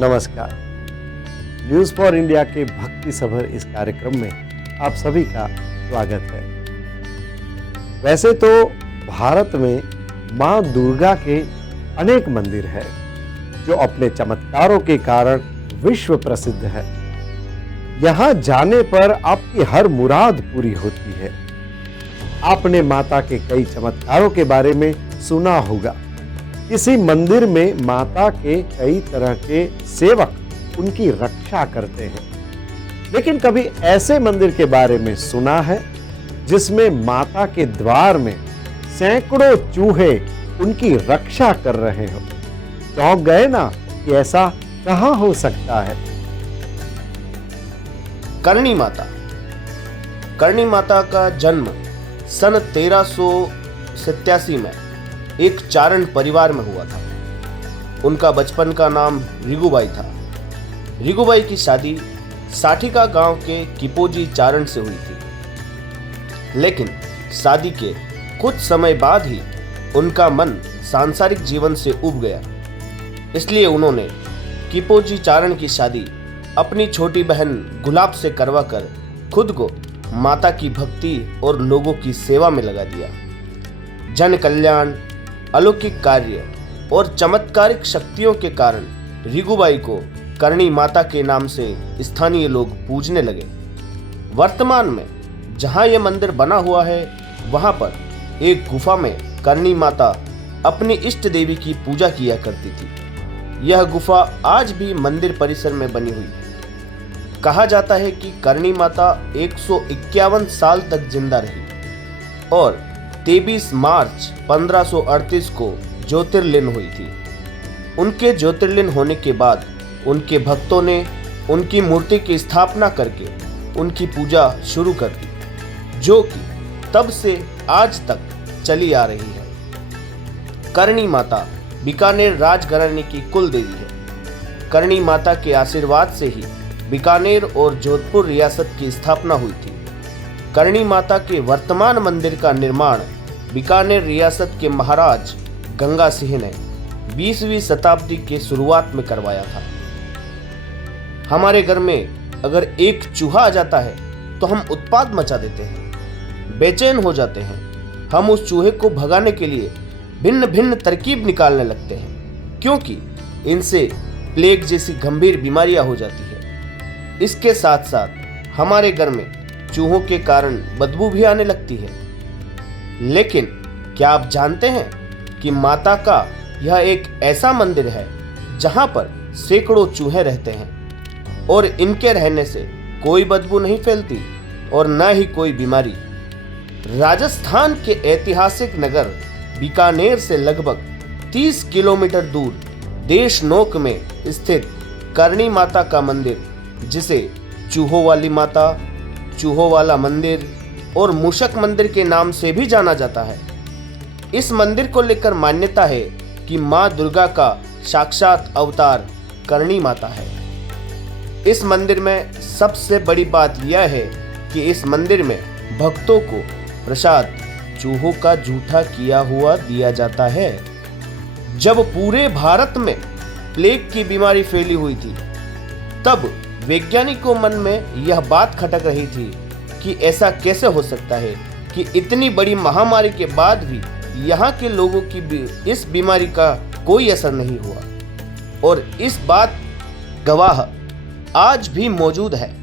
नमस्कार। News for India के भक्ति सभर इस कार्यक्रम में आप सभी का स्वागत है। वैसे तो भारत में मां दुर्गा के अनेक मंदिर हैं जो अपने चमत्कारों के कारण विश्व प्रसिद्ध है। यहां जाने पर आपकी हर मुराद पूरी होती है। आपने माता के कई चमत्कारों के बारे में सुना होगा। किसी मंदिर में माता के कई तरह के सेवक उनकी रक्षा करते हैं, लेकिन कभी ऐसे मंदिर के बारे में सुना है जिसमें माता के द्वार में सैकड़ों चूहे उनकी रक्षा कर रहे हो? चौंक गए ना कि ऐसा कहां हो सकता है। करणी माता का जन्म सन 1387 में एक चारण परिवार में हुआ था। उनका बचपन का नाम रिगुबाई था। रिगुबाई की शादी साठिका गांव के किपोजी चारण से हुई थी, लेकिन शादी के कुछ समय बाद ही उनका मन सांसारिक जीवन से उब गया। इसलिए उन्होंने किपोजी चारण की शादी अपनी छोटी बहन गुलाब से करवाकर खुद को माता की भक्ति और लोगों की सेवा में लगा दिया। जन कल्याण, अलौकिक कार्य और चमत्कारिक शक्तियों के कारण रिगुबाई को करणी माता के नाम से स्थानीय लोग पूजने लगे। वर्तमान में जहां यह मंदिर बना हुआ है, वहां पर एक गुफा में करणी माता अपनी इष्ट देवी की पूजा किया करती थी। यह गुफा आज भी मंदिर परिसर में बनी हुई है। कहा जाता है कि करणी माता 151 साल तक जिंदा रही और 23 मार्च 1538 को ज्योतिर्लिन हुई थी। उनके ज्योतिर्लिन होने के बाद उनके भक्तों ने उनकी मूर्ति की स्थापना करके उनकी पूजा शुरू कर दी, जो कि तब से आज तक चली आ रही है। करणी माता बीकानेर राजघराने की कुल देवी है। करणी माता के आशीर्वाद से ही बीकानेर और जोधपुर रियासत की स्थापना हुई थी। करणी माता के वर्तमान मंदिर का निर्माण बीकानेर रियासत के महाराज गंगा सिंह ने 20वीं शताब्दी के शुरुआत में करवाया था। हमारे घर में अगर एक चूहा आ जाता है तो हम उत्पात मचा देते हैं, बेचैन हो जाते हैं। हम उस चूहे को भगाने के लिए भिन्न भिन्न तरकीब निकालने लगते हैं, क्योंकि इनसे प्लेग जैसी गंभीर बीमारियां हो जाती है। इसके साथ साथ हमारे घर में चूहों के कारण बदबू भी आने लगती है। लेकिन क्या आप जानते हैं कि माता का यह एक ऐसा मंदिर है जहां पर सैकड़ों चूहे रहते हैं और इनके रहने से कोई बदबू नहीं फैलती और न ही कोई बीमारी। राजस्थान के ऐतिहासिक नगर बीकानेर से लगभग 30 किलोमीटर दूर देशनोक में स्थित करणी माता का मंदिर, जिसे चूहों वाली माता, चूहों वाला मंदिर और मूषक मंदिर के नाम से भी जाना जाता है। इस मंदिर को लेकर मान्यता है कि मां दुर्गा का साक्षात अवतार करणी माता है। इस मंदिर में सबसे बड़ी बात यह है कि इस मंदिर में भक्तों को प्रसाद चूहों का जूठा किया हुआ दिया जाता है। जब पूरे भारत में प्लेग की बीमारी फैली हुई थी, तब वैज्ञानिकों मन में यह बात खटक रही थी कि ऐसा कैसे हो सकता है कि इतनी बड़ी महामारी के बाद भी यहाँ के लोगों की इस बीमारी का कोई असर नहीं हुआ। और इस बात गवाह आज भी मौजूद है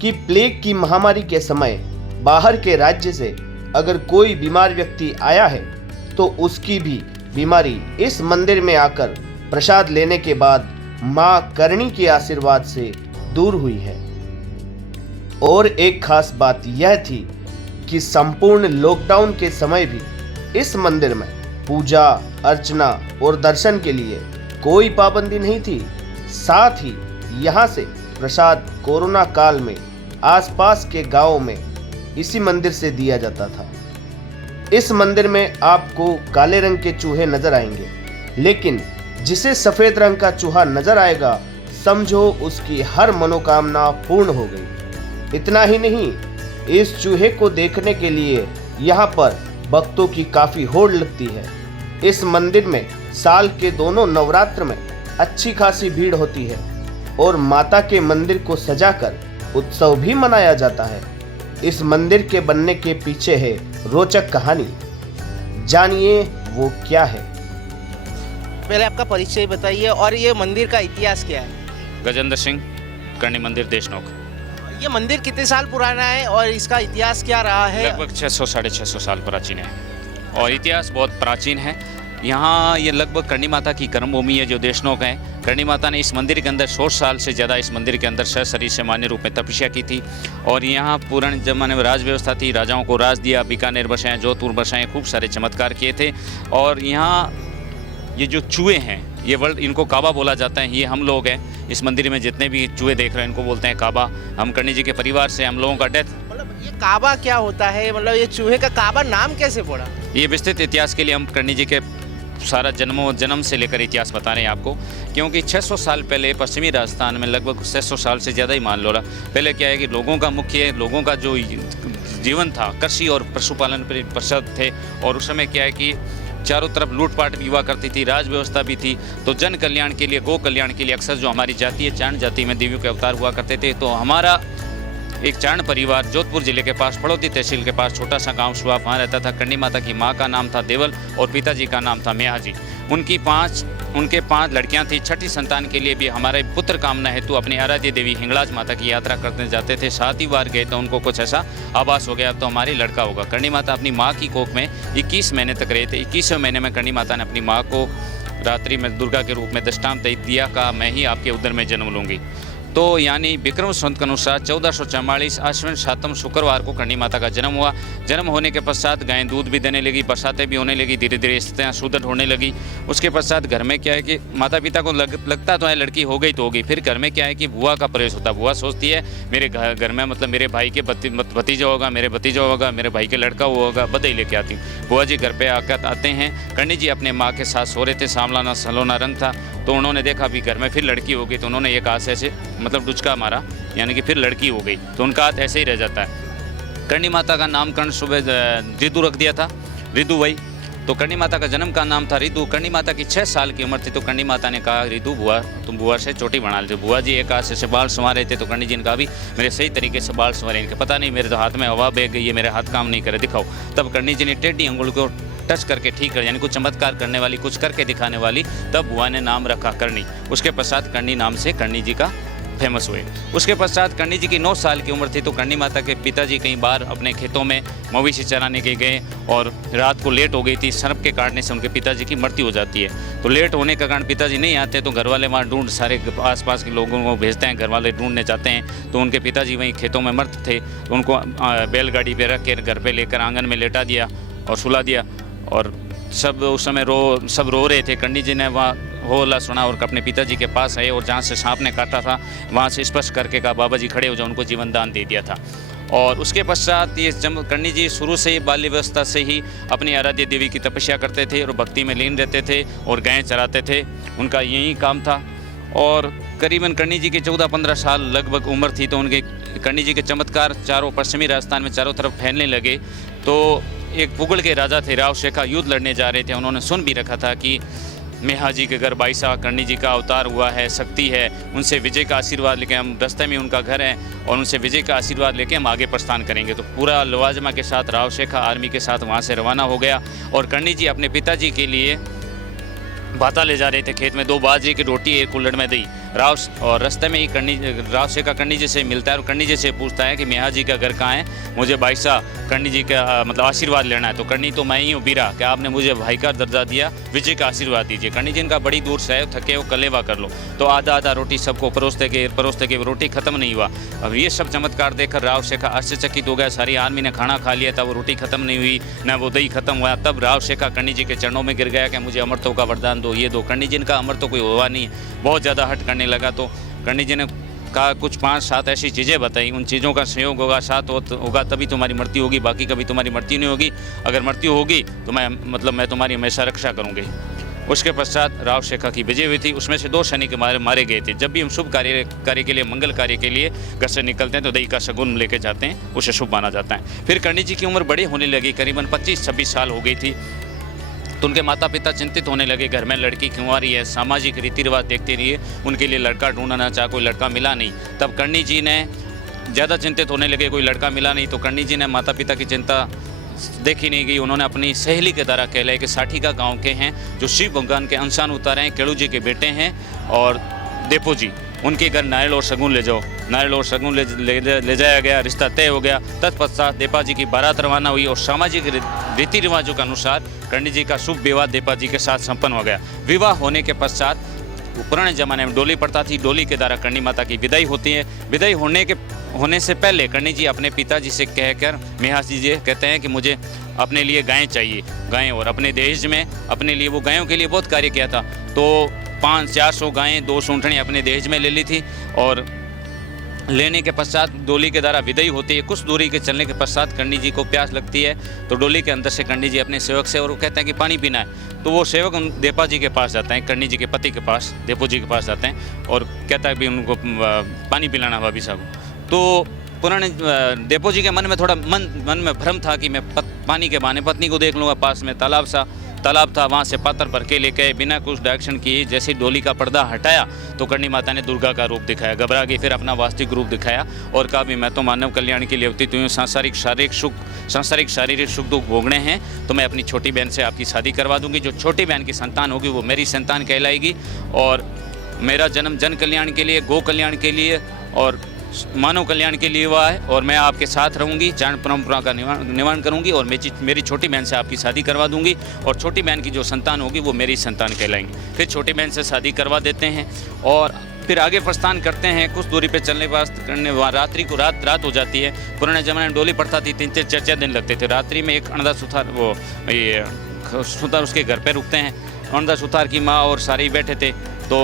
कि प्लेग की महामारी के समय बाहर के राज्य से अगर कोई बीमार व्यक्ति आया है तो उसकी भी बीमारी इस मंदिर में आकर प्रसाद लेने के बाद मां करणी के आशीर्वाद से दूर हुई है। और एक खास बात यह थी कि संपूर्ण लॉकडाउन के समय भी इस मंदिर में पूजा अर्चना और दर्शन के लिए कोई पाबंदी नहीं थी। साथ ही यहाँ से प्रसाद कोरोना काल में आसपास के गांवों में इसी मंदिर से दिया जाता था। इस मंदिर में आपको काले रंग के चूहे नजर आएंगे, लेकिन जिसे सफेद रंग का चूहा नजर आएगा, समझो उसकी हर मनोकामना पूर्ण हो गई। इतना ही नहीं, इस चूहे को देखने के लिए यहाँ पर भक्तों की काफी होड़ लगती है। इस मंदिर में साल के दोनों नवरात्र में अच्छी खासी भीड़ होती है और माता के मंदिर को सजाकर उत्सव भी मनाया जाता है। इस मंदिर के बनने के पीछे है रोचक कहानी, जानिए वो क्या है। पहले आपका परिचय बताइए और ये मंदिर का इतिहास क्या है। गजेंद्र सिंह, करणी मंदिर देशनोक। ये मंदिर कितने साल पुराना है और इसका इतिहास क्या रहा है। लगभग 600 साढ़े 600 साल प्राचीन है और इतिहास बहुत प्राचीन है। यहाँ ये लगभग करणी माता की कर्मभूमि है जो देशनोक है। करणी माता ने इस मंदिर के अंदर 100 साल से ज़्यादा इस मंदिर के अंदर सशरीर से मान्य रूप में तपस्या की थी और यहाँ पुराने ज़माने में राज व्यवस्था थी, राजाओं को राज दिया, बीकानेर बसाए, जोधपुर बसाए, खूब सारे चमत्कार किए थे। और यहाँ ये जो चूहे हैं, ये वर्ल्ड इनको काबा बोला जाता है, ये हम लोग हैं। इस मंदिर में जितने भी चूहे देख रहे हैं इनको बोलते हैं काबा। हम करणी जी के परिवार से, हम लोगों का डेथ। मतलब ये काबा क्या होता है, मतलब ये चूहे का काबा नाम कैसे पड़ा। ये विस्तृत इतिहास के लिए हम करणी जी के सारा जन्म से लेकर इतिहास बता रहे हैं आपको, क्योंकि 600 साल पहले पश्चिमी राजस्थान में, लगभग 600 साल से ज़्यादा ही मान लो, पहले क्या है कि लोगों का जो जीवन था कृषि और पशुपालन पर प्रसिद्ध थे। और उस समय क्या है कि चारों तरफ लूटपाट भी हुआ करती थी, राज व्यवस्था भी थी। तो जन कल्याण के लिए, गौ कल्याण के लिए अक्सर जो हमारी जाति है, चारण जाति में देवियों के अवतार हुआ करते थे। तो हमारा एक चारण परिवार जोधपुर जिले के पास फड़ौती तहसील के पास छोटा सा गांव सुहाफ, वहाँ रहता था। करणी माता की माँ का नाम था देवल और पिताजी का नाम था मेहाजी। उनके 5 लड़कियां थी। छठी संतान के लिए भी हमारे पुत्र कामना हेतु अपनी आराध्य देवी हिंगलाज माता की यात्रा करने जाते थे। 7 ही बार गए तो उनको कुछ ऐसा आभास हो गया, अब तो हमारी लड़का होगा। करणी माता अपनी माँ की कोख में 21 महीने तक रहे थे। 21वें महीने में करणी माता ने अपनी माँ को रात्रि में दुर्गा के रूप में दृष्टांत दिया, का मैं ही आपके उदर में जन्म लूँगी। तो यानी विक्रम संवत के अनुसार 1444 आश्विन 7 शुक्रवार को करणी माता का जन्म हुआ। जन्म होने के पश्चात गायें दूध भी देने लगी, बरसातें भी होने लगी, धीरे धीरे स्थितियाँ सुदृढ़ होने लगी। उसके पश्चात घर में क्या है कि माता पिता को लगता तो है लड़की हो गई तो होगी। फिर घर में क्या है कि बुआ का प्रवेश होता। बुआ सोचती है मेरे घर में मतलब मेरे भाई के भतीजा होगा, मेरे भतीजा होगा, मेरे भाई के लड़का वो होगा, बधाई लेके आती हूँ। बुआ जी घर पे आकर आते हैं। करणी जी अपने माँ के साथ सो रहे थे, सांवला सलोना रंग था। तो उन्होंने देखा भी घर में फिर लड़की हो गई, तो उन्होंने एक हाथ से मतलब डुचका मारा, यानी कि फिर लड़की हो गई। तो उनका हाथ ऐसे ही रह जाता है। करणी माता का नामकरण सुबह रिदु रख दिया था, रिदु भाई। तो करणी माता का जन्म का नाम था रिदु। करणी माता की 6 साल की उम्र थी तो करणी माता ने कहा रिदु बुआ तुम बुआ से चोटी बना लीजिए। बुआ जी एक हाथ से बाल संवार रहे थे तो करणी जी ने कहा भी मेरे सही तरीके से बाल संवारे, इनके पता नहीं मेरे तो हाथ में हवा बह गई है, मेरे हाथ काम नहीं करे, दिखाओ। तब करणी जी ने टेढ़ी अंगुल को टच करके ठीक कर, यानी कुछ चमत्कार करने वाली, कुछ करके दिखाने वाली, तब बुआ ने नाम रखा करणी। उसके पश्चात करणी नाम से करणी जी का फेमस हुए। उसके पश्चात करणी जी की 9 साल की उम्र थी तो करणी माता के पिताजी कई बार अपने खेतों में मवेशी चराने के गए और रात को लेट हो गई थी। सर्प के काटने से उनके पिताजी की मृत्यु हो जाती है। तो लेट होने का कारण पिताजी नहीं आते तो घर वाले वहाँ ढूंढ, सारे आसपास के लोगों को भेजते हैं, घर वाले ढूंढने जाते हैं। तो उनके पिताजी वहीं खेतों में मृत थे। तो उनको बैलगाड़ी पर रख कर घर पर लेकर आंगन में लेटा दिया और सुला दिया। और सब उस समय सब रो रहे थे। करणी जी ने वहाँ होला सुना और अपने पिताजी के पास आए और जहाँ से सांप ने काटा था वहाँ से स्पर्श करके कहा बाबा जी खड़े हो जाओ, उनको जीवन दान दे दिया था। और उसके पश्चात ये करणी जी शुरू से ही बाल्य अवस्था से ही अपनी आराध्य देवी की तपस्या करते थे और भक्ति में लीन रहते थे और गायें चराते थे, उनका यही काम था। और करीबन करणी जी की 14-15 साल लगभग उम्र थी तो उनके करणी जी के चमत्कार चारों पश्चिमी राजस्थान में चारों तरफ फैलने लगे। तो एक पुगड़ के राजा थे, राव शेखा युद्ध लड़ने जा रहे थे। उन्होंने सुन भी रखा था कि मेहा जी के घर बाईसा करणी जी का अवतार हुआ है, शक्ति है, उनसे विजय का आशीर्वाद लेके हम रास्ते में उनका घर है और उनसे विजय का आशीर्वाद लेके हम आगे प्रस्थान करेंगे। तो पूरा लवाजमा के साथ राव शेखा आर्मी के साथ वहाँ से रवाना हो गया और करणी जी अपने पिताजी के लिए भाता ले जा रहे थे। खेत में 2 बाजरे की रोटी, 1 कुल्हड़ में दही। राव और रास्ते में ही राव शेखा करणी जी से मिलता है और करणी जी से पूछता है कि मेहा जी का घर कहाँ है, मुझे बाईसा करणी जी का मतलब आशीर्वाद लेना है। तो करणी तो मैं ही हूँ बीरा, कि आपने मुझे भाई का दर्जा दिया, विजय का आशीर्वाद दीजिए। करणी जी इनका बड़ी दूर से है, थके हो कलेवा कर लो। तो आधा रोटी सबको परोसते के रोटी खत्म नहीं हुआ। अब ये सब चमत्कार देखकर राव शेखा आश्चर्यचकित हो गया। सारी आर्मी ने खाना खा लिया था, वो रोटी खत्म नहीं हुई, न वो दही खत्म हुआ। तब राव शेखा करणी जी के चरणों में गिर गया कि मुझे अमरत्व का वरदान दो, ये दो। करणी जी का अमर तो कोई हुआ नहीं, बहुत ज़्यादा हट करने लगा। तो करणी जी ने कहा कुछ 5-7 ऐसी चीज़ें बताई, उन चीज़ों का संयोग होगा, साथ होगा तभी तुम्हारी मृत्यु होगी, बाकी कभी तुम्हारी मृत्यु नहीं होगी। अगर मृत्यु होगी तो मैं तुम्हारी हमेशा रक्षा करूँगी। उसके पश्चात राव शेखा की विजय हुई थी। उसमें से 2 सैनिक मारे गए थे। जब भी हम शुभ कार्य के लिए, मंगल कार्य के लिए घर से निकलते हैं तो दही का शगुन लेके जाते हैं, उसे शुभ माना जाता है। फिर करणी जी की उम्र बड़ी होने लगी, करीबन 25-26 साल हो गई थी। तो उनके माता पिता चिंतित होने लगे, घर में लड़की कुंवारी है, सामाजिक रीति रिवाज देखते रहिए, उनके लिए लड़का ढूंढना चाहा, कोई लड़का मिला नहीं। तब कर्णी जी ने ज़्यादा चिंतित होने लगे, कोई लड़का मिला नहीं, तो कर्णी जी ने माता पिता की चिंता देखी नहीं गई। उन्होंने अपनी सहेली के द्वारा कहलाए कि साठिका गांव के हैं, जो शिव भगवान के अंशान उतारे हैं, केड़ू जी के बेटे हैं, और देपो जी, उनके घर नारियल और शगुन ले जाओ। नारियल और शगुन ले जाया गया, रिश्ता तय हो गया। तत्पश्चात देपा जी की बारात रवाना हुई और सामाजिक रीति रिवाजों के अनुसार कर्णी जी का शुभ विवाह देपा जी के साथ संपन्न हो गया। विवाह होने के पश्चात पुराने ज़माने में डोली पड़ता थी, डोली के द्वारा कर्णी माता की विदाई होती है। विदाई होने से पहले कर्णी जी अपने पिताजी से कहकर, मेहास जी कहते हैं कि मुझे अपने लिए गायें चाहिए, गायें, और अपने दहेज में अपने लिए वो गायों के लिए बहुत कार्य किया था। तो 500-400 गायें, 2 सूंठनी अपने दहेज में ले ली थी, और लेने के पश्चात डोली के द्वारा विदाई होती है। कुछ दूरी के चलने के पश्चात कर्णी जी को प्यास लगती है, तो डोली के अंदर से कर्णी जी अपने सेवक से, और वो कहते हैं कि पानी पीना है, तो वो सेवक देपा जी के पास जाते हैं, कर्णी जी के पति के पास, देपो जी के पास जाते हैं, और कहता है भी उनको पानी पिलाना भाभी साहब। तो पुराने देपो जी के मन में थोड़ा मन में भ्रम था कि मैं पानी के बहाने पत्नी को देख लूँगा। पास में तालाब था, वहाँ से पात्र भर के लेके बिना कुछ डायरेक्शन किए जैसे डोली का पर्दा हटाया तो कर्णी माता ने दुर्गा का रूप दिखाया, घबरा गई, फिर अपना वास्तविक रूप दिखाया और कहा भी मैं तो मानव कल्याण के लिए अवतीर्ण हूँ, सांसारिक शारीरिक सुख दुख भोगने हैं, तो मैं अपनी छोटी बहन से आपकी शादी करवा दूंगी। जो छोटी बहन की संतान होगी वो मेरी संतान कहलाएगी, और मेरा जन्म जन कल्याण के लिए, गो कल्याण के लिए और मानव कल्याण के लिए हुआ है, और मैं आपके साथ रहूंगी, चारण परंपरा का निर्माण करूंगी, और मेरी छोटी बहन से आपकी शादी करवा दूंगी, और छोटी बहन की जो संतान होगी वो मेरी संतान कहलाएंगी। फिर छोटी बहन से शादी करवा देते हैं और फिर आगे प्रस्थान करते हैं। कुछ दूरी पे चलने करने रात्रि को रात हो जाती है। पुराने ज़माने में डोली पड़ता थी, 3-4 दिन लगते थे। रात्रि में एक अणदा सुथार उसके घर पे रुकते हैं। अणदा सुथार की माँ और सारे ही बैठे थे, तो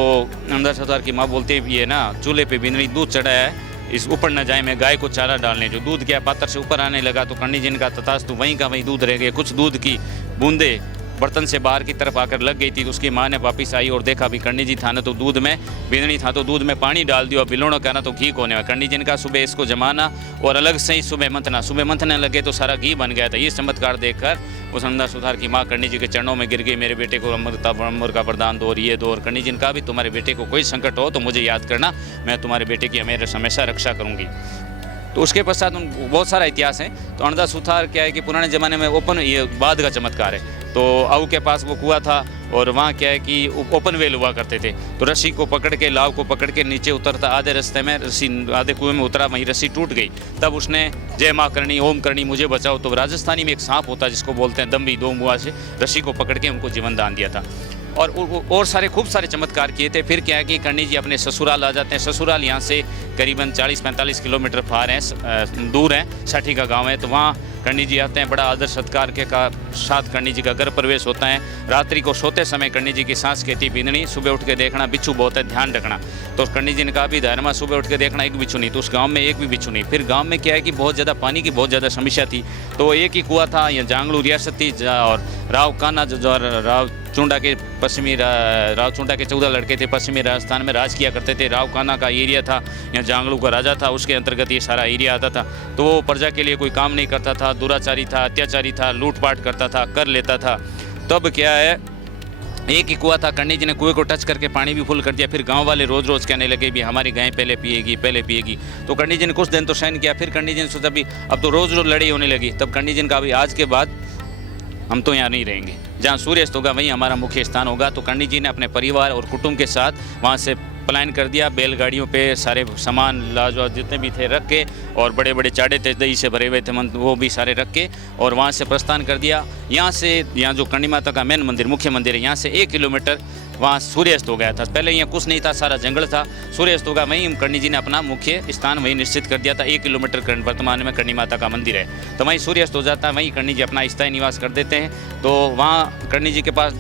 अणदा सुथार की माँ बोलती है ये ना चूल्हे पे बिनरी दूध चढ़ाया है, इस ऊपर न जाए, मैं गाय को चारा डालने। जो दूध क्या पात्र से ऊपर आने लगा तो कर्णी जी का तथास्तु वहीं का वहीं दूध रह गए। कुछ दूध की बूंदे बर्तन से बाहर की तरफ आकर लग गई थी, तो उसकी माँ ने वापिस आई और देखा भी कर्णी जी था ना तो दूध में बिननी था, तो दूध में पानी डाल दिया, बिलोड़ो का ना तो घी कोने में। कर्णी जी ने कहा सुबह इसको जमाना और अलग से ही सुबह मंथने लगे तो सारा घी बन गया था। ये चमत्कार देखकर उस अणदा सुथार की माँ कर्णी जी के चरणों में गिर गई, मेरे बेटे को अमर का वरदान दो और ये दो। और कर्णी जी ने कहा भी तुम्हारे बेटे को कोई संकट हो तो मुझे याद करना, मैं तुम्हारे बेटे की हमेशा रक्षा करूँगी। तो उसके पश्चात बहुत सारा इतिहास है। तो अणदा सुथार क्या है कि पुराने ज़माने में ओपन, ये बाद का चमत्कार है। तो आऊ के पास वो कुआं था और वहाँ क्या है कि ओपन वेल हुआ करते थे, तो रस्सी को पकड़ के, लाव को पकड़ के नीचे उतरता, आधे रास्ते में रस्सी, आधे कुएं में उतरा, वहीं रस्सी टूट गई। तब उसने जय माँ करनी, ओम करनी, मुझे बचाओ। तो राजस्थानी में एक सांप होता है जिसको बोलते हैं दम्भी, 2 मुआ से रस्सी को पकड़ के उनको जीवन दान दिया था। और सारे खूब सारे चमत्कार किए थे। फिर क्या है कि कर्णी जी अपने ससुराल आ जाते हैं। ससुराल यहाँ से करीबन 40-45 किलोमीटर पार हैं, दूर है, साठी का गांव है। तो वहाँ कर्णी जी आते हैं, बड़ा आदर सत्कार के साथ कर्णी जी का घर प्रवेश होता है। रात्रि को सोते समय कर्णी जी की सांस कहती बींदनी, सुबह उठ के देखना बिच्छू बहुत है, ध्यान रखना। तो कर्णी जी ने कहा भी धर्मा सुबह उठ के देखना एक बिच्छू नहीं, तो उस गाँव में एक भी बिच्छू नहीं। फिर गाँव में क्या है कि बहुत ज़्यादा पानी की बहुत ज़्यादा समस्या थी, तो एक ही कुआं था, यहाँ जांगलू रियासत थी, और राव कान्हा जो राव चुंडा के 14 लड़के थे, पश्चिमी राजस्थान में राज किया करते थे। राव कान्हा का एरिया था, यहाँ जांगलू का राजा था, उसके अंतर्गत ये सारा एरिया आता था। तो वो प्रजा के लिए कोई काम नहीं करता था, दुराचारी था, अत्याचारी था, लूटपाट करता था, कर लेता था। तब क्या है, एक ही कुआं था, कर्णी जी ने कुएं को टच करके पानी भी फुल कर दिया। फिर गांव वाले रोज रोज कहने लगे भी हमारी गाय पहले पिएगी। तो कर्णी जी ने कुछ दिन तो सहन किया। फिर कर्णी जी ने सोचा भी अब तो रोज रोज लड़ाई होने लगी। तब कर्णी जी ने कहा भी आज के बाद हम तो यहाँ नहीं रहेंगे, जहाँ सूर्यास्त होगा वहीं हमारा मुख्य स्थान होगा। तो कर्णी जी ने अपने परिवार और कुटुंब के साथ वहाँ से पलायन कर दिया। बैलगाड़ियों पे सारे सामान लाजवाब जितने भी थे रख के, और बड़े बड़े चाड़े थे दही से भरे हुए थे वो भी सारे रख के, और वहाँ से प्रस्थान कर दिया। यहाँ जो कर्णी माता का मेन मंदिर, मुख्य मंदिर है, यहाँ से 1 किलोमीटर वहाँ सूर्यास्त हो गया था। पहले यहाँ कुछ नहीं था, सारा जंगल था। सूर्यास्त होगा वहीं कर्णी जी ने अपना मुख्य स्थान वहीं निश्चित कर दिया था। 1 किलोमीटर वर्तमान में कर्णी माता का मंदिर है, तो वहीं सूर्यास्त हो जाता है, वहीं कर्णी जी अपना स्थायी निवास कर देते हैं। तो वहाँ कर्णी जी के पास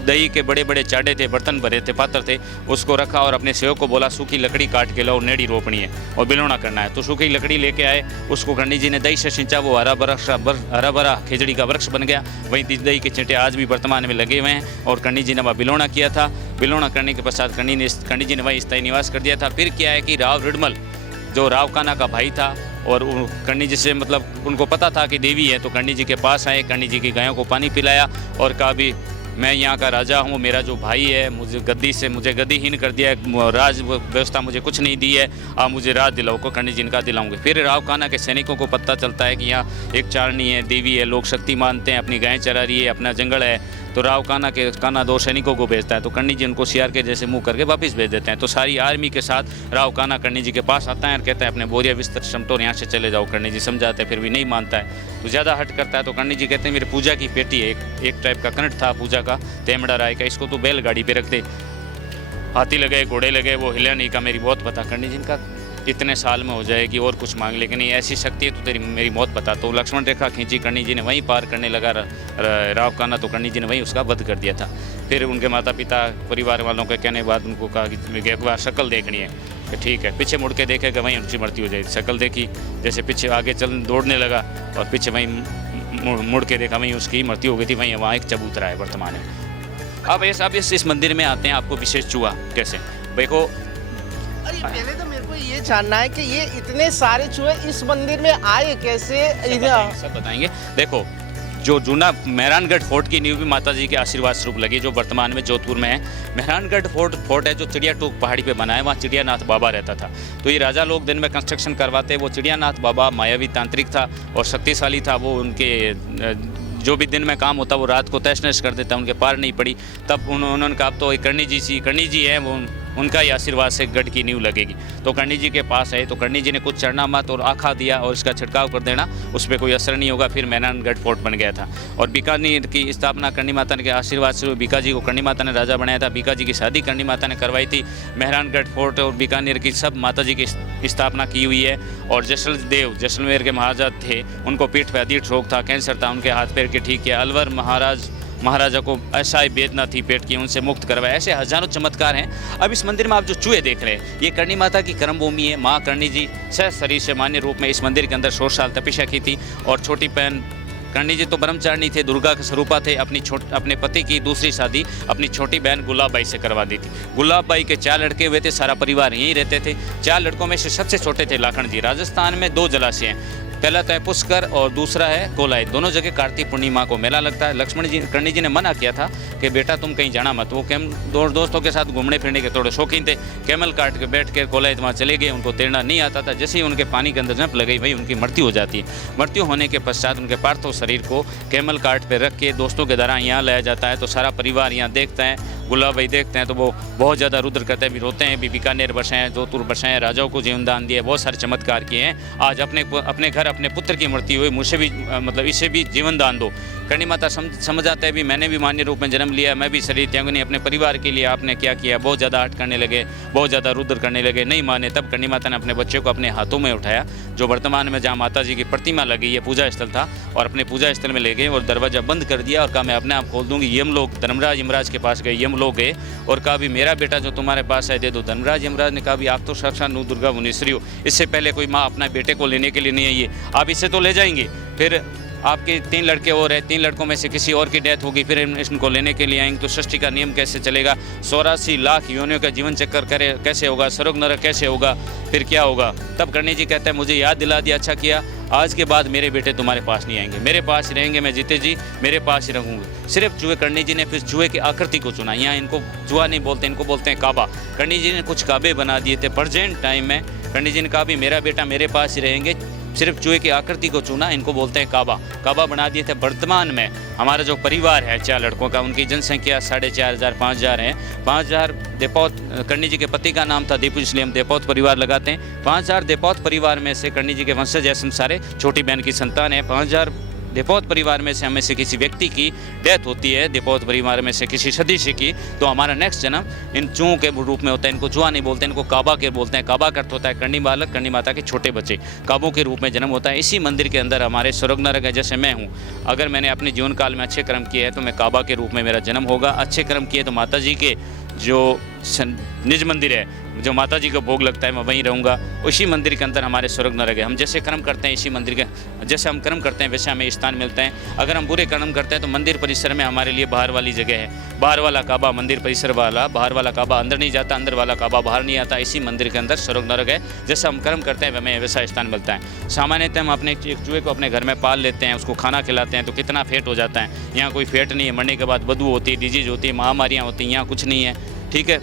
दही के बड़े बड़े चाडे थे, बर्तन भरे थे, पात्र थे, उसको रखा और अपने सेवक को बोला सूखी लकड़ी काट के लाओ, नेड़ी रोपनी है और बिलोना करना है। तो सूखी लकड़ी लेके आए, उसको कर्णी जी ने दही से सिंचा, वो हरा भरा खिचड़ी का वृक्ष बन गया। वहीं दही के चिंटे आज भी वर्तमान में लगे हुए हैं, और कर्णी जी ने वहाँ बिलोना किया था। बिलोना करने के पश्चात कर्णी जी ने वहीं स्थायी निवास कर दिया था। फिर क्या है कि राव रिडमल जो राव कान्हा का भाई था, और कर्णी जी से मतलब उनको पता था कि देवी है, तो कर्णी जी के पास आए, कर्णी जी की गायों को पानी पिलाया और कहा भी मैं यहाँ का राजा हूँ, मेरा जो भाई है मुझे गद्दीहीन कर दिया है, राज व्यवस्था मुझे कुछ नहीं दी है, आप मुझे राज दिलाओ को कर्णी जिनका दिलाऊंगे। फिर राव कान्हा के सैनिकों को पता चलता है कि यहाँ एक चारणी है, देवी है, लोग शक्ति मानते हैं, अपनी गायें चरा रही है, अपना जंगल है। तो राव कान्हा 2 सैनिकों को भेजता है, तो कर्णी जी उनको सियार के जैसे मुँह करके वापस भेज देते हैं। तो सारी आर्मी के साथ राव कान्हा कर्णी जी के पास आता है और कहता है अपने बोरिया बिस्तर समटो यहाँ से चले जाओ। कर्णी जी समझाते हैं, फिर भी नहीं मानता है, तो ज़्यादा हट करता है। तो कर्णी जी कहते हैं मेरी पूजा की पेटी है, एक टाइप का कनट था पूजा का, तेमड़ा राय का, इसको तो बैलगाड़ी पे रख दे। हाथी लगे, घोड़े लगे, वो हिला नहीं का, मेरी मौत बता। कर्णी जी का इतने साल में हो जाएगी और कुछ मांग, लेकिन नहीं ऐसी शक्ति है तो तेरी मेरी मौत बता। तो लक्ष्मण रेखा खींची, कर्णी जी ने वहीं पार करने लगा राव कान्हा, तो कर्णी जी ने वहीं उसका वध कर दिया था। फिर उनके माता पिता परिवार वालों के कहने के बाद उनको कहा कि एक बार शक्ल देखनी है, कि ठीक है। पीछे मुड़ के देखेगा वहीं उनकी मृत्यु हो जाएगी। शक्ल देखी, जैसे पीछे आगे दौड़ने लगा और पीछे वहीं मुड़ के देखा, वहीं उसकी मृत्यु हो गई थी। वहीं वहाँ एक चबूतरा है वर्तमान में। अब इस मंदिर में आते हैं, आपको विशेष चुआ कैसे देखो। अरे पहले तो मेरे को ये जानना है कि ये इतने सारे चूहे इस मंदिर में आए कैसे? सब बताएंगे। देखो, जो जूना मेहरानगढ़ फोर्ट की नींव भी माता जी के आशीर्वाद स्वरूप लगी, जो वर्तमान में जोधपुर में है। मेहरानगढ़ फोर्ट है जो चिड़िया टूक पहाड़ी पे बना है, वहाँ चिड़ियानाथ बाबा रहता था। तो ये राजा लोग दिन में कंस्ट्रक्शन करवाते, वो चिड़ियानाथ बाबा मायावी तांत्रिक था और शक्तिशाली था। वो उनके जो भी दिन में काम होता वो रात को तहस नहस कर देता, उनके पार नहीं पड़ी। तब उन्होंने कहा अब तो कर्णी जी है, वो उनका ही आशीर्वाद से गढ़ की नींव लगेगी। तो कर्णी जी के पास आए, तो कर्णी जी ने कुछ चढ़ना मत और आखा दिया और इसका छिड़काव कर देना, उस पर कोई असर नहीं होगा। फिर मेहरानगढ़ फोर्ट बन गया था। और बीकानेर की स्थापना कर्णी माता के आशीर्वाद से, बीका जी को कर्णी माता ने राजा बनाया था। बीका जी की शादी कर्णी माता ने करवाई थी। मेहरानगढ़ फोर्ट और बीकानेर की सब माता जी की स्थापना की हुई है। और जैसलमेर के महाराजा थे, उनको पीठ पर अधीर रोग था, कैंसर था, उनके हाथ पैर के ठीक किया। अलवर महाराजा को ऐसा ही वेदना थी पेट की, उनसे मुक्त करवाया। ऐसे हजारों चमत्कार हैं। अब इस मंदिर में आप जो चूहे देख रहे हैं, ये कर्णी माता की कर्मभूमि है। माँ कर्णी जी सहशरीर से मान्य रूप में इस मंदिर के अंदर 100 साल तपस्या की थी। और छोटी बहन कर्णी जी तो ब्रह्मचारिणी थे, दुर्गा के स्वरूपा थे। अपने पति की दूसरी शादी अपनी छोटी बहन गुलाबबाई से करवा दी थी। गुलाबबाई के 4 लड़के हुए थे, सारा परिवार यहीं रहते थे। 4 लड़कों में से सबसे छोटे थे लाखन जी। राजस्थान में 2 जलाशय हैं, पहला तो है पुष्कर और दूसरा है कोलाई। दोनों जगह कार्तिक पूर्णिमा को मेला लगता है। कर्णी जी ने मना किया था कि बेटा तुम कहीं जाना मत। वो दोस्तों के साथ घूमने फिरने के थोड़े शौकीन थे। कैमल काट के बैठ के कोलाई वहाँ चले गए, उनको तैरना नहीं आता था। जैसे ही उनके पानी के अंदर जंप लगी, वही उनकी मृत्यु हो जाती है। मृत्यु होने के पश्चात उनके पार्थिव शरीर को कैमल काट पर रख के दोस्तों के द्वारा यहाँ लाया जाता है। तो सारा परिवार यहाँ देखता है, गुलाबबाई देखते हैं, तो वो बहुत ज़्यादा रुद्र करते हैं, भी रोते हैं, भी बीकानेर बसे हैं, जोधपुर बसे हैं, राजाओं को जीवन दान दिए, बहुत सारे चमत्कार किए हैं। आज अपने घर अपने पुत्र की मृत्यु हुई, मुझसे भी मतलब इससे भी जीवन दान दो। कर्णी माता समझ आता है भी मैंने भी मान्य रूप में जन्म लिया, मैं भी शरीर त्यागनी अपने परिवार के लिए आपने क्या किया। बहुत ज़्यादा हट करने लगे, बहुत ज़्यादा रुद्र करने लगे, नहीं माने। तब कर्णी माता ने अपने बच्चे को अपने हाथों में उठाया, जो वर्तमान में जहाँ माता जी की प्रतिमा लगी है पूजा स्थल था, और अपने पूजा स्थल में ले गए और दरवाज़ा बंद कर दिया और कहा मैं अपने आप खोल दूँगी। यमलोक धर्मराज यमराज के पास गए, यमलोक गए और कहा भी मेरा बेटा जो तुम्हारे पास है दे दो। धर्मराज यमराज ने कहा भी आप तो साक्षात नू दुर्गा मुनीश्वरी हो, इससे पहले कोई माँ अपना बेटे को लेने के लिए नहीं आई है, आप इसे तो ले जाएंगे। फिर आपके 3 लड़के और हैं, 3 लड़कों में से किसी और की डेथ होगी, फिर इनको लेने के लिए आएंगे, तो सृष्टि का नियम कैसे चलेगा? 84 लाख योनियों का जीवन चक्कर कैसे होगा? स्वर्ग नरक कैसे होगा? फिर क्या होगा? तब कर्णी जी कहते हैं मुझे याद दिला दिया, अच्छा किया, आज के बाद मेरे बेटे तुम्हारे पास नहीं आएंगे, मेरे पास ही रहेंगे, मैं जीते जी मेरे पास ही रहूँगा। सिर्फ चूहे। कर्णी जी ने फिर चूहे की आकृति को चुना। यहाँ इनको चूहा नहीं बोलते, इनको बोलते हैं काबा। कर्णी जी ने कुछ काबे बना दिए थे प्रेजेंट टाइम में। कर्णी जी ने कहा भी मेरा बेटा मेरे पास ही रहेंगे, सिर्फ चूहे की आकृति को चुना, इनको बोलते हैं काबा। काबा बना दिए थे। वर्तमान में हमारा जो परिवार है 4 लड़कों का, उनकी जनसंख्या 4500 5000 है। 5000 देपौत, कर्णी जी के पति का नाम था दीपू, इसलिए हम देपौत परिवार लगाते हैं। 5000 देपौत परिवार में से कर्णी जी के वंशज है सारे, छोटी बहन की संतान है। 5000 देपौत परिवार में से हमें से किसी व्यक्ति की डेथ होती है, देपौत परिवार में से किसी सदस्य की, तो हमारा नेक्स्ट जन्म इन चूहों के रूप में होता है। इनको चूहा नहीं बोलते, इनको काबा के बोलते हैं। काबा का अर्थ होता है कर्णी बालक, कर्णी माता के छोटे बच्चे, काबों के रूप में जन्म होता है। इसी मंदिर के अंदर हमारे स्वर्ग नरक है। जैसे मैं हूँ, अगर मैंने अपने जीवन काल में अच्छे कर्म किए हैं तो मैं काबा के रूप में मेरा जन्म होगा। अच्छे कर्म किए तो माता जी के जो निज मंदिर है जो माता जी का भोग लगता है मैं वहीं रहूँगा। उसी मंदिर के अंदर हमारे स्वर्ग नरक है। हम जैसे कर्म करते हैं इसी मंदिर के, जैसे हम कर्म करते हैं वैसे हमें स्थान मिलता है। अगर हम बुरे कर्म करते हैं तो मंदिर परिसर में हमारे लिए बाहर वाली जगह है। बाहर वाला काबा मंदिर परिसर वाला, बाहर वाला काबा अंदर नहीं जाता, अंदर वाला काबा बाहर नहीं आता। इसी मंदिर के अंदर स्वर्ग नरक है। जैसा हम कर्म करते हैं हमें वैसा स्थान मिलता है। सामान्यतः हम अपने एक चूहे को अपने घर में पाल लेते हैं, उसको खाना खिलाते हैं तो कितना फेट हो जाता है। यहाँ कोई फेट नहीं है, मरने के बाद बदबू होती है, डिजीज होती है, महामारियाँ होती हैं, यहाँ कुछ नहीं है। ठीक है।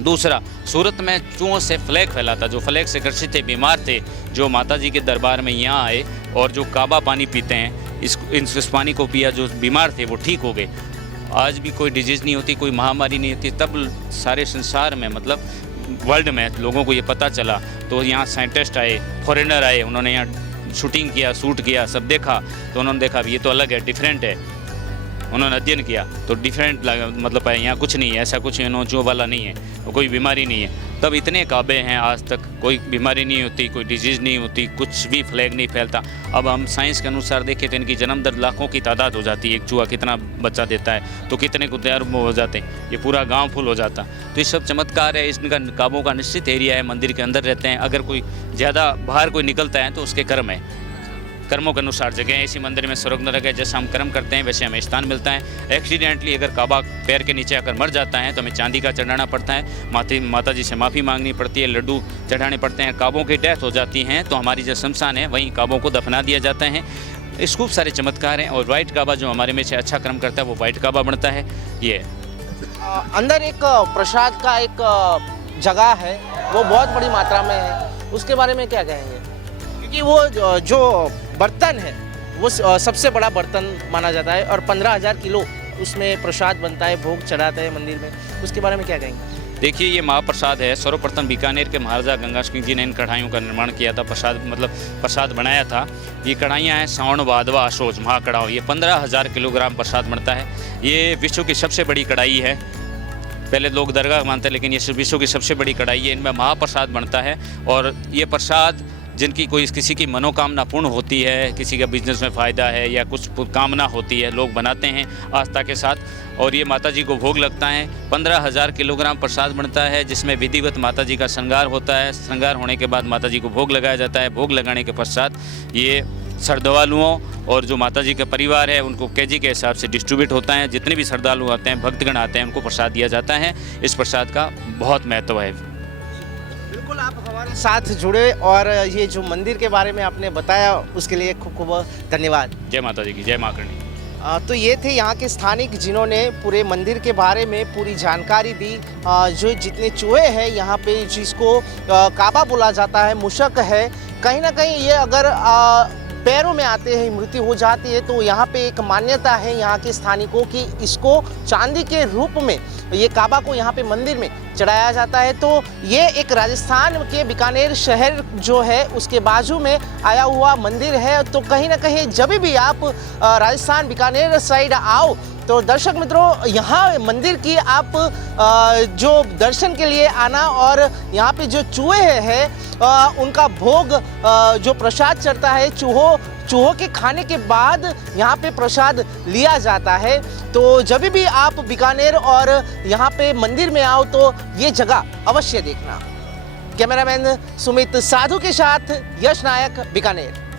दूसरा, सूरत में चूहों से फ्लैग फैला था। जो फ्लैग से ग्रसित थे, बीमार थे, जो माता जी के दरबार में यहाँ आए और जो काबा पानी पीते हैं, इस पानी को पिया, जो बीमार थे वो ठीक हो गए। आज भी कोई डिजीज़ नहीं होती, कोई महामारी नहीं होती। तब सारे संसार में, मतलब वर्ल्ड में लोगों को ये पता चला तो यहाँ साइंटिस्ट आए, फॉरेनर आए, उन्होंने यहाँ शूटिंग किया, शूट किया, सब देखा तो उन्होंने देखा ये तो अलग है, डिफरेंट है। उन्होंने अध्ययन किया तो डिफरेंट लगा, मतलब है यहाँ कुछ नहीं है, ऐसा कुछ जो वाला नहीं है, कोई बीमारी नहीं है। तब इतने काबे हैं, आज तक कोई बीमारी नहीं होती, कोई डिजीज़ नहीं होती, कुछ भी फ्लैग नहीं फैलता। अब हम साइंस के अनुसार देखें तो इनकी जन्म दर लाखों की तादाद हो जाती है। एक चूहा कितना बच्चा देता है तो कितने को तैयार हो जाते हैं, ये पूरा गांव फुल हो जाता। तो ये सब चमत्कार है। इनका काबों का निश्चित एरिया है, मंदिर के अंदर रहते हैं। अगर कोई ज़्यादा बाहर कोई निकलता है तो उसके कर्म है, कर्मों के अनुसार जगह है। इसी मंदिर में स्वर्ग नरक है। जैसा हम कर्म करते हैं वैसे हमें स्थान मिलता है। एक्सीडेंटली अगर काबा पैर के नीचे आकर मर जाता है तो हमें चांदी का चढ़ाना पड़ता है, माता जी से माफ़ी मांगनी पड़ती है, लड्डू चढ़ाने पड़ते हैं। काबों की डेथ हो जाती हैं तो हमारी जो शमशान है वहीं काबों को दफना दिया जाता है। इस खूब सारे चमत्कार हैं। और वाइट काबा जो हमारे में से अच्छा कर्म करता है वो वाइट काबा बनता है। ये अंदर एक प्रसाद का एक जगह है, वो बहुत बड़ी मात्रा में है, उसके बारे में क्या कहेंगे? क्योंकि वो जो बर्तन है वो सबसे बड़ा बर्तन माना जाता है और 15,000 किलो उसमें प्रसाद बनता है, भोग चढ़ाते हैं मंदिर में, उसके बारे में क्या कहेंगे? देखिए, ये महाप्रसाद है। सर्वप्रथम बीकानेर के महाराजा गंगा सिंह जी ने इन कढ़ाइयों का निर्माण किया था, प्रसाद बनाया था। ये कढ़ाइयाँ हैं सावन भादवा आशोज महाकढ़ाओ। ये 15,000 किलोग्राम प्रसाद बनता है। ये विश्व की सबसे बड़ी कढ़ाई है। पहले लोग दरगाह मानते हैं लेकिन ये विश्व की सबसे बड़ी कढ़ाई है। इनमें महाप्रसाद बनता है। और ये प्रसाद जिनकी किसी की मनोकामना पूर्ण होती है, किसी का बिजनेस में फ़ायदा है या कुछ कामना होती है, लोग बनाते हैं आस्था के साथ और ये माता जी को भोग लगता है। 15,000 किलोग्राम प्रसाद बनता है जिसमें विधिवत माता जी का श्रृंगार होता है। श्रृंगार होने के बाद माता जी को भोग लगाया जाता है। भोग लगाने के पश्चात ये श्रद्धालुओं और जो माता जी का परिवार है उनको केजी के हिसाब से डिस्ट्रीब्यूट होता है। जितने भी श्रद्धालु आते हैं, भक्तगण आते हैं, उनको प्रसाद दिया जाता है। इस प्रसाद का बहुत महत्व है। बिल्कुल, आप हमारे साथ जुड़े और ये जो मंदिर के बारे में आपने बताया उसके लिए खूब खूब धन्यवाद। जय माता जी की, जय माँ करणी। तो ये थे यहाँ के स्थानिक जिन्होंने पूरे मंदिर के बारे में पूरी जानकारी दी। जो जितने चूहे हैं यहाँ पे, जिसको काबा बोला जाता है, मुशक है, कहीं ना कहीं ये अगर पैरों में आते हैं, मृत्यु हो जाती है तो यहाँ पे एक मान्यता है यहाँ के स्थानिकों की, इसको चांदी के रूप में ये काबा को यहाँ पे मंदिर में चढ़ाया जाता है। तो ये एक राजस्थान के बीकानेर शहर जो है उसके बाजू में आया हुआ मंदिर है। तो कहीं ना कहीं जब भी आप राजस्थान बीकानेर साइड आओ तो दर्शक मित्रों, यहाँ मंदिर की आप जो दर्शन के लिए आना और यहाँ पे जो चूहे हैं उनका भोग जो प्रसाद चढ़ता है, चूहों के खाने के बाद यहाँ पे प्रसाद लिया जाता है। तो जब भी आप बीकानेर और यहाँ पे मंदिर में आओ तो ये जगह अवश्य देखना। कैमरामैन सुमित साधु के साथ यश नायक, बीकानेर।